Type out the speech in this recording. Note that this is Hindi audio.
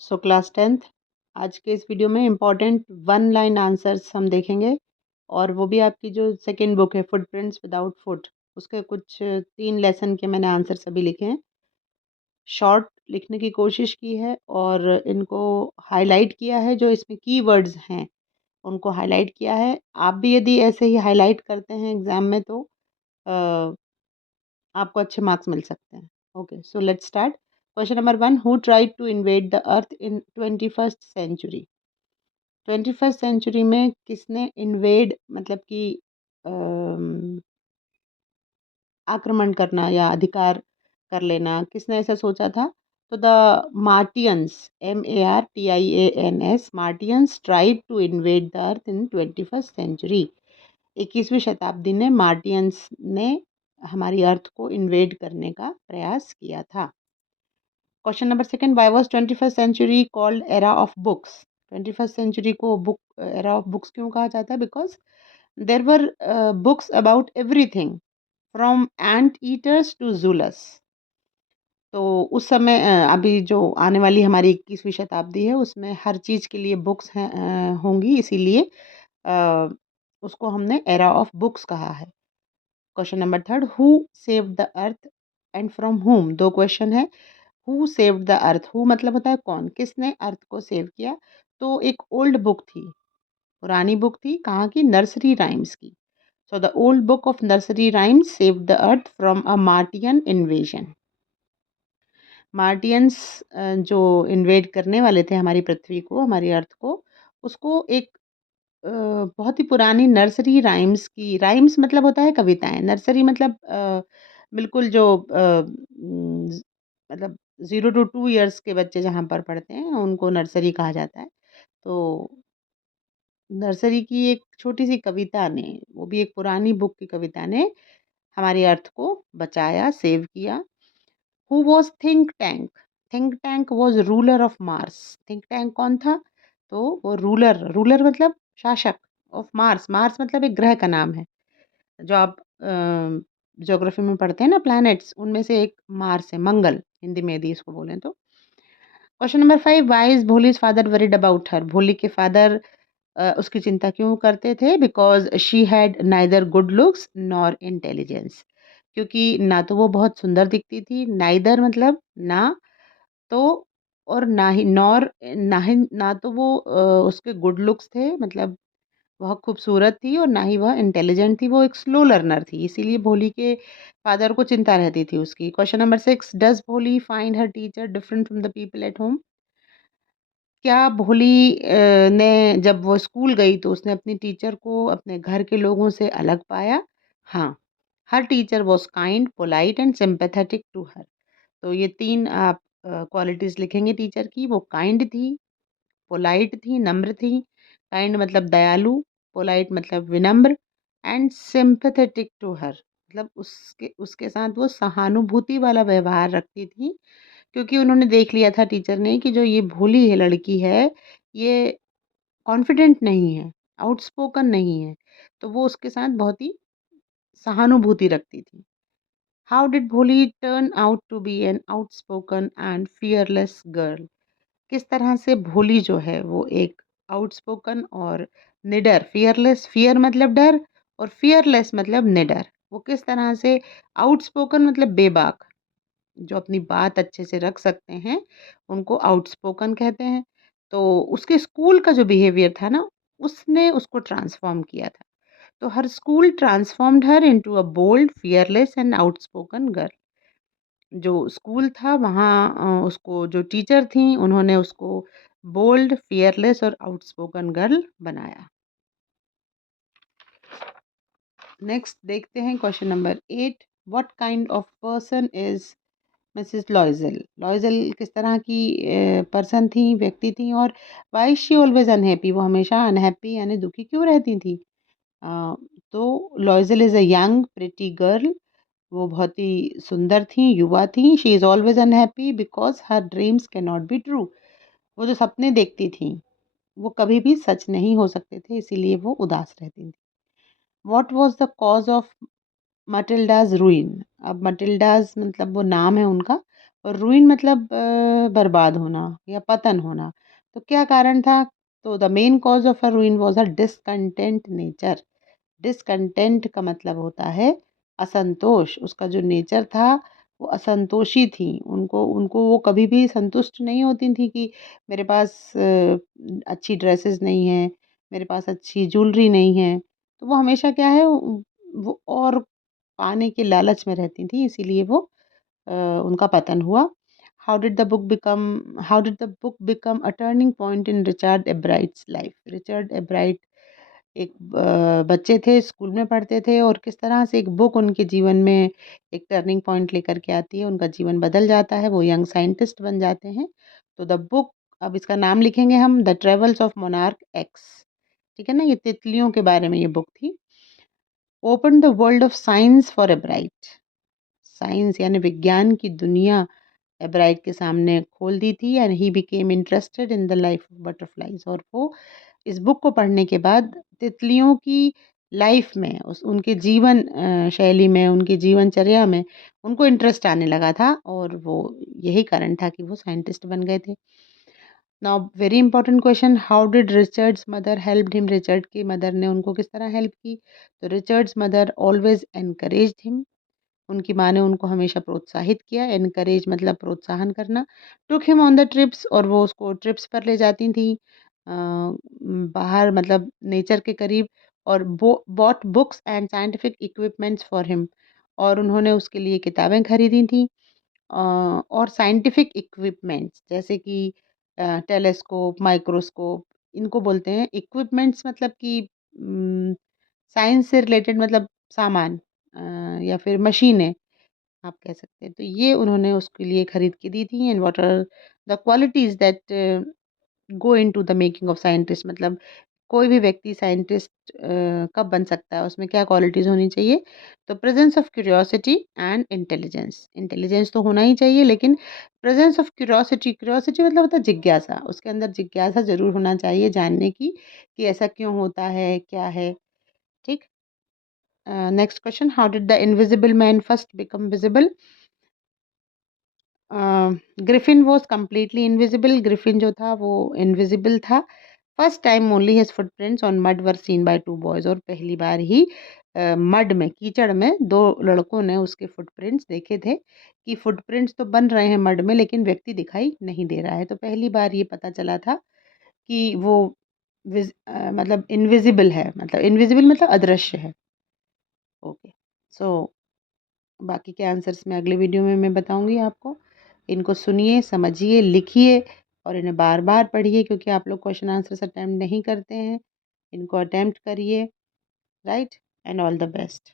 सो क्लास 10th आज के इस वीडियो में इम्पॉर्टेंट वन लाइन आंसर्स हम देखेंगे और वो भी आपकी जो सेकंड बुक है फुटप्रिंट्स विदाउट फुट उसके कुछ 3 लेसन के मैंने आंसर सभी लिखे हैं। शॉर्ट लिखने की कोशिश की है और इनको हाईलाइट किया है, जो इसमें कीवर्ड्स हैं उनको हाईलाइट किया है। आप भी यदि ऐसे ही हाईलाइट करते हैं एग्ज़ाम में तो अ, आपको अच्छे मार्क्स मिल सकते हैं। Okay, so let's start. Question number 1, who tried to invade the earth in 21st century? 21st century में किसने इन्वेड मतलब कि अम, आक्रमण करना या अधिकार कर लेना, किसने ऐसा सोचा था? तो the Martians, MARTIANS, Martians tried to invade the earth in 21st century. 21वीं शताब्दी ने मार्टियंस ने हमारी अर्थ को इन्वेड करने का प्रयास किया था। Question number second, why was 21st century called era of books? 21st century को बुक एरा ऑफ बुक्स क्यों कहा जाता है? Because there were books about everything from ant eaters to jewels. तो उस समय अभी जो आने वाली हमारी 21वीं शताब्दी है उसमें हर चीज़ के लिए बुक्स हैं, होंगी, इसीलिए अ, उसको हमने एरा ऑफ बुक्स कहा है। Question number third, who saved the earth and from whom? दो क्वेश्चन है। Who saved the earth, who मतलब होता है कौन, किसने अर्थ को सेव किया? तो एक ओल्ड बुक थी, पुरानी बुक थी, कहाँ की? नर्सरी राइम्स की। So the old book of nursery rhymes saved the earth from a Martian invasion. Martians जो इन्वेड करने वाले थे हमारी पृथ्वी को, हमारी अर्थ को, उसको एक अ, बहुत ही पुरानी नर्सरी राइम्स की, राइम्स मतलब होता है कविताएं, नर्सरी मतलब बिल्कुल जो मतलब 0 to 2 years के बच्चे जहाँ पर पढ़ते हैं उनको नर्सरी कहा जाता है। तो नर्सरी की एक छोटी सी कविता ने, वो भी एक पुरानी बुक की कविता ने, हमारी अर्थ को बचाया, सेव किया। Who was think tank? Think tank was ruler of Mars. Think tank कौन था? तो वो रूलर, रूलर मतलब शासक ऑफ मार्स। मार्स मतलब एक ग्रह का नाम है, जो आप ज्योग्राफी में पढ़ते हैं ना, प्लैनेट्स, उनमें से एक मार्स है, मंगल हिंदी में यदि इसको बोलें तो। Question number 5, why is Bholi's father worried about her? Bholi के फादर उसकी चिंता क्यों करते थे? Because she had neither good looks nor intelligence. क्योंकि ना तो वो बहुत सुंदर दिखती थी, नाइदर मतलब ना, तो और ना ही नॉर, ना तो वो उसके गुड लुक्स थे, मतलब वह खूबसूरत थी, और ना ही वह इंटेलिजेंट थी, वो एक स्लो लर्नर थी, इसीलिए भोली के फादर को चिंता रहती थी उसकी। क्वेश्चन नंबर 6, डज भोली find her teacher different from the people at home? क्या भोली ने जब वो स्कूल गई तो उसने अपनी टीचर को अपने घर के लोगों से अलग पाया? हाँ, हर teacher was kind, polite and sympathetic to her. तो ये 3 आप क्वालिटीज़ लिखेंगे टीचर की। वो काइंड थी, पोलाइट थी, नम्र थी। काइंड मतलब दयालु, पोलाइट मतलब विनम्र, एंड सिंपैथेटिक टू हर मतलब उसके उसके साथ वो सहानुभूति वाला व्यवहार रखती थी। क्योंकि उन्होंने देख लिया था टीचर ने कि जो ये भोली है लड़की है, ये कॉन्फिडेंट नहीं है, आउटस्पोकन नहीं है, तो वो उसके साथ बहुत ही सहानुभूति रखती थी। How did Bholi turn out to be an outspoken and fearless girl? किस तरह से भोली जो है वो एक आउटस्पोकन और निडर, फियरलेस, फियर मतलब डर और फियरलेस मतलब निडर, वो किस तरह से, आउटस्पोकन मतलब बेबाक, जो अपनी बात अच्छे से रख सकते हैं उनको आउटस्पोकन कहते हैं। तो उसके स्कूल का जो बिहेवियर था ना, उसने उसको ट्रांसफॉर्म किया था। तो her school transformed her into a bold, fearless and outspoken girl. जो स्कूल था वहाँ उसको जो टीचर थी उन्होंने उसको बोल्ड, फियरलेस और आउटस्पोकन गर्ल बनाया। नेक्स्ट देखते हैं question number 8, what kind of person is Mrs Loisel? Loisel किस तरह की पर्सन थी, व्यक्ति थी, और वाई शी ऑलवेज अनहैप्पी? वो हमेशा अनहैप्पी यानी दुखी क्यों रहती थी? अ, तो लॉयजल is a young pretty girl, वो बहुत ही सुंदर थी, युवा थी। She is always unhappy because her dreams can not be true. वो जो सपने देखती थी वो कभी भी सच नहीं हो सकते थे, इसीलिए वो उदास रहती थी। What was the cause of Matilda's ruin? अब मटिल्डाज मतलब वो नाम है उनका, और रूइन मतलब बर्बाद होना या पतन होना। तो क्या कारण था? तो the main cause of a रूइन was a discontent nature. Discontent का मतलब होता है असंतोष। उसका जो नेचर था वो असंतोषी थी। उनको उनको वो कभी भी संतुष्ट नहीं होती थी कि मेरे पास अच्छी ड्रेसेस नहीं हैं, मेरे पास अच्छी ज्वेलरी नहीं है। तो वो हमेशा क्या है, वो और पाने के लालच में रहती थी, इसीलिए वो उनका पतन हुआ। How did the book become a turning point in Richard Ebright's life? Richard Ebright एक बच्चे थे, स्कूल में पढ़ते थे, और किस तरह से एक बुक उनके जीवन में एक टर्निंग पॉइंट लेकर के आती है, उनका जीवन बदल जाता है, वो यंग साइंटिस्ट बन जाते हैं। तो द बुक, अब इसका नाम लिखेंगे हम, the travels of monarch x. ठीक है ना, ये तितलियों के बारे में ये बुक थी। Open the world of science for एब्राइट। Science यानी विज्ञान की दुनिया एब्राइट के सामने खोल दी थी, and he became interested in the life of butterflies. और वो इस बुक को पढ़ने के बाद तितलियों की लाइफ में, उस उनके जीवन शैली में, उनकी जीवनचर्या में उनको इंटरेस्ट आने लगा था, और वो यही कारण था कि वो साइंटिस्ट बन गए थे। Now very important question, how did Richards mother help him? Richard की मदर ने उनको किस तरह हेल्प की? तो Richards mother always encourage him. उनकी माँ ने उनको हमेशा प्रोत्साहित किया। एनकरेज मतलब प्रोत्साहन करना। Took him on the trips, और वो उसको ट्रिप्स पर ले जाती थी, बाहर मतलब नेचर के करीब। और bought books and scientific equipments for him, और उन्होंने उसके लिए किताबें खरीदी थी। और साइंटिफिक इक्विपमेंट्स जैसे कि टेलीस्कोप, माइक्रोस्कोप, इनको बोलते हैं इक्विपमेंट्स, मतलब कि साइंस से रिलेटेड, मतलब सामान, या फिर मशीनें आप कह सकते हैं। तो ये उन्होंने उसके लिए खरीद के दी थी। And what are the qualities that go into the making of scientist, मतलब कोई भी व्यक्ति साइंटिस्ट कब बन सकता है, उसमें क्या क्वालिटीज़ होनी चाहिए? तो presence of curiosity and intelligence. Intelligence तो होना ही चाहिए, लेकिन प्रेजेंस ऑफ क्यूरियोसिटी, क्यूरियोसिटी मतलब होता है जिज्ञासा, उसके अंदर जिज्ञासा ज़रूर होना चाहिए जानने की कि ऐसा क्यों होता है, क्या है। ठीक। Next question, how did the invisible man first become visible? Griffin was completely invisible. Griffin जो था वो इनविजिबल था। First time only his footprints on mud were seen by two boys. और पहली बार ही मड में, कीचड़ में, दो लड़कों ने उसके फुटप्रिंट्स देखे थे कि फुटप्रिंट्स तो बन रहे हैं मड में, लेकिन व्यक्ति दिखाई नहीं दे रहा है। तो पहली बार ये पता चला था कि वो मतलब इनविजिबल है, मतलब इनविजिबल मतलब अदृश्य है। ओके, सो बाकी के आंसर्स मैं अगले वीडियो में मैं बताऊंगी आपको। इनको सुनिए, समझिए, लिखिए, और इन्हें बार बार पढ़िए, क्योंकि आप लोग क्वेश्चन आंसर्स अटैम्प्ट नहीं करते हैं। इनको अटैम्प्ट करिए। Right, and all the best.